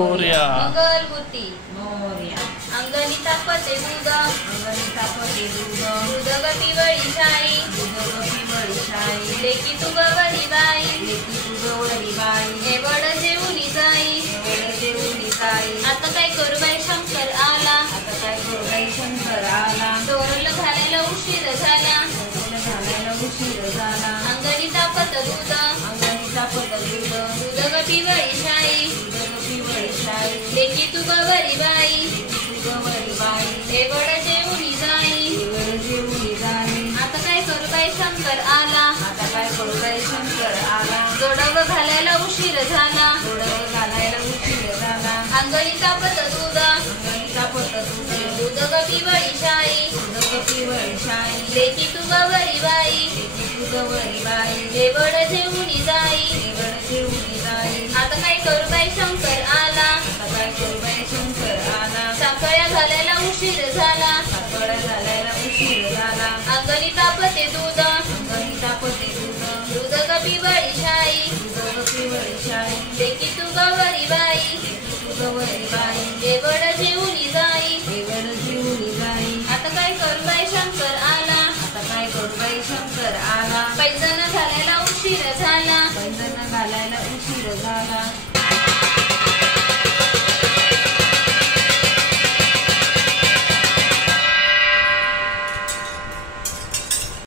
मोरया मंगलमूर्ती मोरया अंगणी तापते दूध अंगणी तापते दूध दूध गती वळी शाई दूधगती बळी शाई लेकी तू गवरी बाई लेकी तू गवळी बाई हे वड जेवली जाई वेळ देऊनी जाई आता काय करू बाई शंकर आला आता काय करू बाई शंकर आला तोरल घालायला उशीर झाला तोरण घालायला उशीर झाला अंगणी तापत दूध अंगणी तापत दूध दूध गती वळी शाई दूधगती बळी शाई लेकी तू गवरी बाई लेकी तू गवळी बाई हे वड जेवली जाई वेळ देऊनी जाई आता काय करू बाई शंकर आला आता काय करू बाई शंकर आला जोडव घालायला उशीर झाला थोडं घालायला उशीर झाला अंगणी तापत दूध अंगणी तापत दूध दूध गती वळी शाई दूधगती बळी शाई लेकी तू गवरी बाई लेकी तू गवळी बाई हे वड जेवली जाई वेळ देऊनी जाई आता काय करू बाई शंकर आला आता काय करू बाई शंकर आला साखळ्या घालायला उशीर झाला साखळ्या घालायला उशीर झाला अंगणी तापते दूध अंगणी तापते दूध दूध गती वळी शाई दूधगती बळी शाई लेकी तू गवरी बाई लेकी तू गवळी बाई हे वड जेवली जाई वेळ देऊनी जाई आता काय करू बाई शंकर आला आता काय करू बाई शंकर आला पैजण घालायला उशीर झाला पैंजण घालायला उशीर झाला